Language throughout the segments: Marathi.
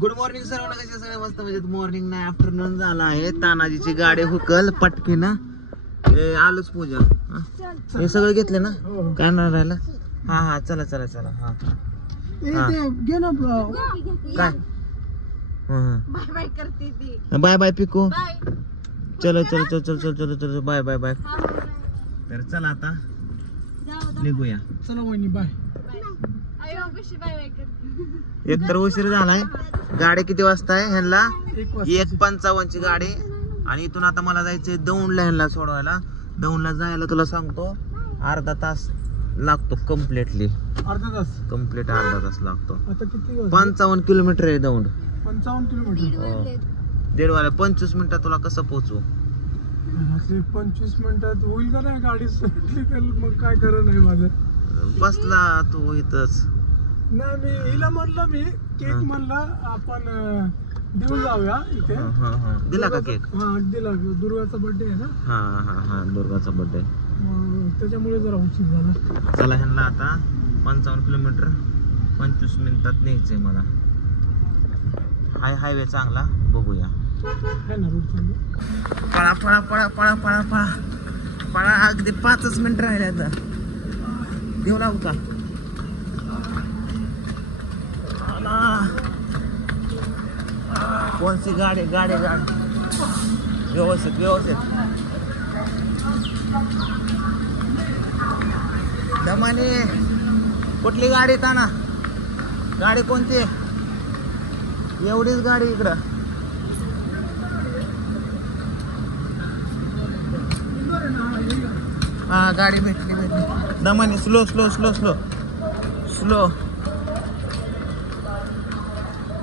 गुड मॉर्निंग सर्वांना. कसे सगळे मस्त म्हणजे मॉर्निंग नाही आफ्टरनून झाला आहे. तानाजीची गाडी हुकल पटके ना आलोच पूजा. हे सगळं घेतलं ना काय नाही राहिलं. हा हा चला चला चला. हा काय बाय बाय पिकू. चलो चलो चलो चलो चलो चलो चलो बाय बाय बाय. तर चला आता निघूया. चला वहिनी बाय. एक तर उशीर झालाय. गाडी किती वाजता आहे ह्यांना 1:55 ची गाडी. आणि इथून आता मला जायचंय दौंडला ह्यांना सोडवायला. दौंडला जायला तुला सांगतो अर्धा तास लागतो कम्प्लिटली. अर्धा तास कम्प्लीट अर्धा तास लागतो. आता किती 55 किलोमीटर आहे दौंड. 55 किलोमीटर. दीड वाले 25 मिनिटात तुला कसं पोहोचू. 25 मिनिटात होईल का नाही गाडी सुटली तर मग काय करत नाही माझं. बसला तू इथंच. नाही मी हिला म्हणलं मी केक म्हणलं आपण देऊन जाऊया इथे. दिला का केक. हा दिला. दुर्गाचा बर्थडे आहे ना. हा हा हा दुर्गाचा बर्थडे. त्याच्यामुळे जरा उशीर झाला. चला ह्यांना आता 55 किलोमीटर 25 मिनिटात न्यायचंय मला. हायवे चांगला बघूया. पळा पळा पळा पळा पळा पळा पळा. अगदी 5च मिनिट राहिले आता. घेऊ लागू का. कोणती गाडी गाडी गाडी व्यवस्थित व्यवस्थित दमाने. कुठली गाडी ताना गाडी कोणती एवढीच गाडी इकडं. हा गाडी भेटली भेटली दमाने. Slow slow slow slow slow.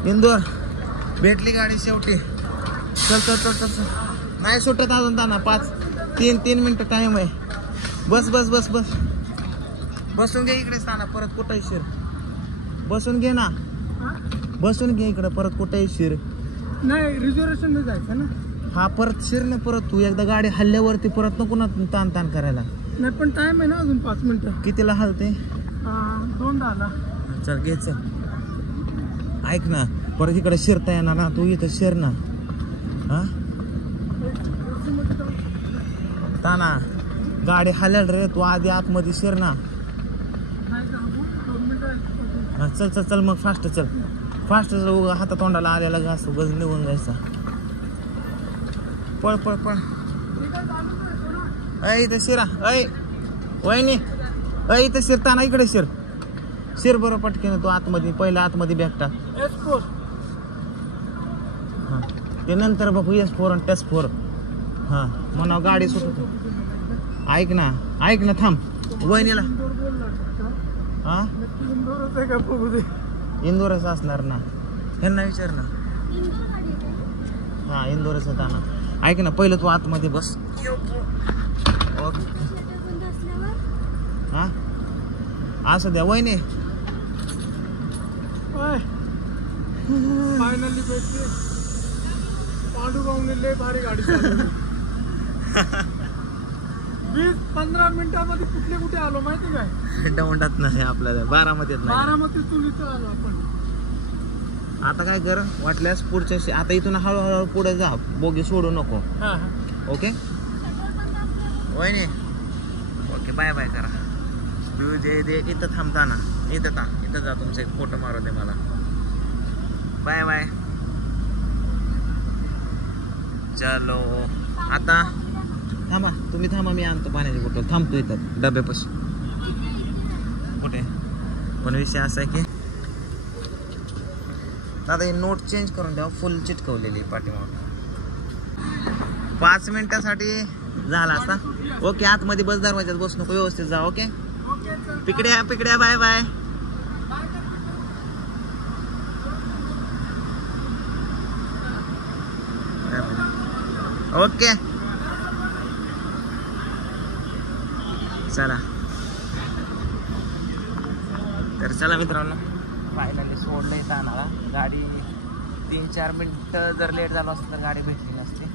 Indore भेटली गाडी शेवटी. चल चल चल चल चल. नाही सुटत अजून ताना. 3 मिनिटं टाइम आहे. बस बस बस बस बसून घे इकडे ताना. परत कुठं शिर बसून घे ना. बसून घे इकडे परत कुठे शिर. नाही रिझर्वेशन जायचं ना. हा परत शिर ना. परत तू एकदा गाडी हल्ल्यावरती परत नको ना ताण ताण करायला. नाही पण टाइम आहे ना अजून 5 मिनिटं. कितीला हलते 2:10. चल घे चल. ऐक ना परत इकडे शिरता येणार ना. तू इथं शिर ना. हा ताना गाडी हलेल रे. तू आधी आतमध्ये शिर ना. हा चल चल चल मग फास्ट चल. फास्ट चल. हाता तोंडाला आलेला घास उगाच निघून जायचा. पळ पळ पळ. इथं शिरा. वहिनी इथं शिरताना इकडे शिर. शिर बरं पटकेन. तू आतमध्ये पहिला आतमध्ये बॅग टाक. हा ते नंतर बघू S4 आणि S4. हा म्हणा गाडी सुटत. ऐक ना थांब वहिनीला. हा इंदोरच असणार ना. ह्यांना विचार ना. हा इंदोरच होता ना. ऐक ना पहिलं तू आतमध्ये बस. हा असं द्या वहिनी. फायनली भेटली. पांडुभाऊने लय भारी गाडी चालवली. 20-15 मिनिटांमध्ये कुठे आलो माहिती काय. दौंडात नाही आपल्याला. बारामतीत नाही. बारामतीतून इथं आलो आपण. आता काय कर वाटल्यास पुढच्या आता इथून हळूहळू पुढे जा. बोगी सोडू नको. ओके वहिनी. ओके बाय बाय करा. तू जे दे इथं थांबताना इथं जा. तुमचा एक फोटो मारू दे मला. Bye bye. चलो आता थांबा. तुम्ही थांबा. मी आणतो पाण्याची बॉटल. थांबतो इथं डब्यापाशी. कुठे पण विषय असा आहे की दादा ही नोट चेंज करून द्या. फुल चिटकवलेली पाठीमाग. 5 मिनिटासाठी झाला असता. ओके आतमध्ये बस. दरवाज्यात बस नको. व्यवस्थित जा. ओके पिकड्या बाय बाय. ओके चला. तर चला मित्रांनो फायनली सोडलं इथं आणायला. गाडी 3-4 मिनिटं जर लेट झालं असतं तर गाडी भेटली नसती.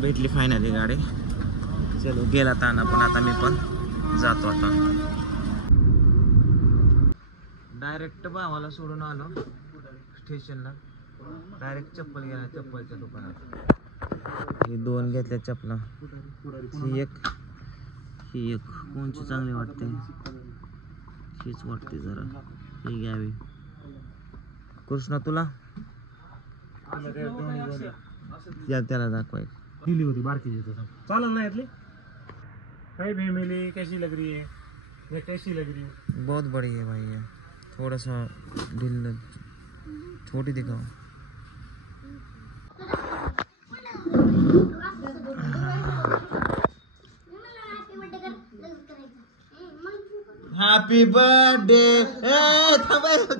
भेटली फायनली गाडी. चलो गेला ताना. पण आता मी पण जातो. आता डायरेक्ट भावाला सोडून आलो स्टेशनला डायरेक्ट चप्पल घ्या चप्पलच्या दुकानात. ही 2 घेतल्या चपला. ही एक कोणची चांगली वाटते हीच वाटते जरा. ही घ्यावी. कृष्णा तुला त्याला दाखवाय दिली होती बारकी चालन ना यातली. भाई फैमिली कैसी लग रही है, ये कैसी लग रही है? बहुत बड़ी है भाई ये. थोड़ा सा ढील छोटी दिखाओ. Happy birthday.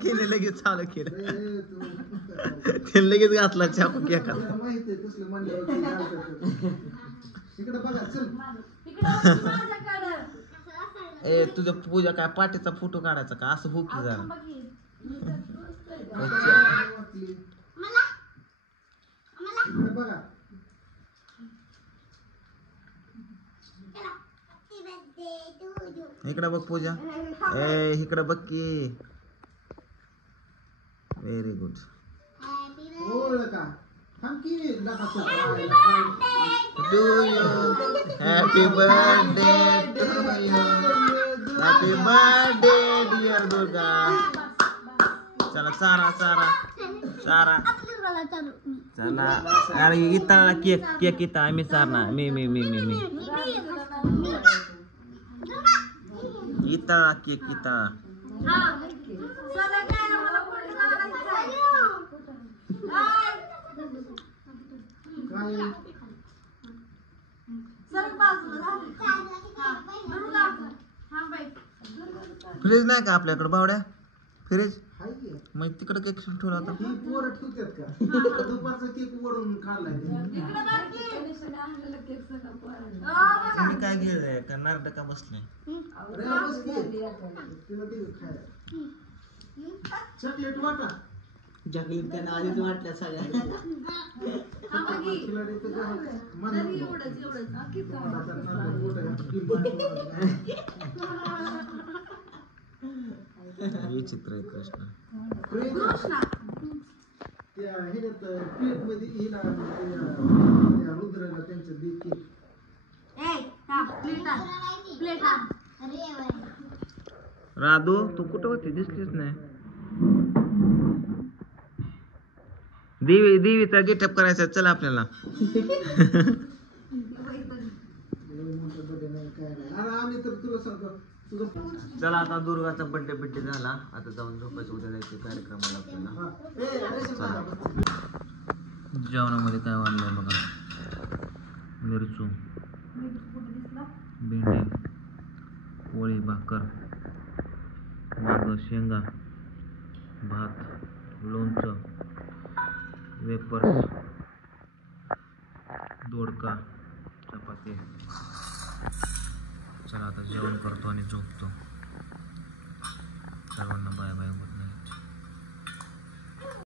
केले लगेच चालू केलं ते लगेच घातला चाकू केका. ए तुझं पूजा काय पाठीचा फोटो काढायचा का असं हो की जरा. इकडे बघ पूजा. ए इकडे बघ की. Very good. Happy birthday to you. Happy birthday dear Durga. चला चारा चारा चारा चला. अरे इथं केक केक इथं आम्ही चारणार. मी मी मी मी मी इथं केक इथं. फ्रीज नाही का आपल्याकडे बावड्या? फ्रीज मग तिकडे केक ठेवला होता. काय गेलंय का नारड का बसले? चॉकलेट वाटा. चॉकलेट त्यांना आधीच वाटल्या सगळ्या. हे चित्र आहे कृष्ण. राधू तू कुठं होती? दिसलीच नाही. देवीचा गेटअप करायचा. चला आपल्याला. चला आता दुर्गाचा बड्डे झाला. आता जाऊन झोपायचं. उद्या जायचं कार्यक्रमाला आपल्याला. जेवणामध्ये काय वाढलंय बघा. मिरचू, भेंडी, पोळी, भाकर, वांग, शेंगा, भात, लोणचं, वेपर्स, दोडका, चपाती. चला आता जेवण करतो आणि झोपतो. सर्वांना बाय बाय.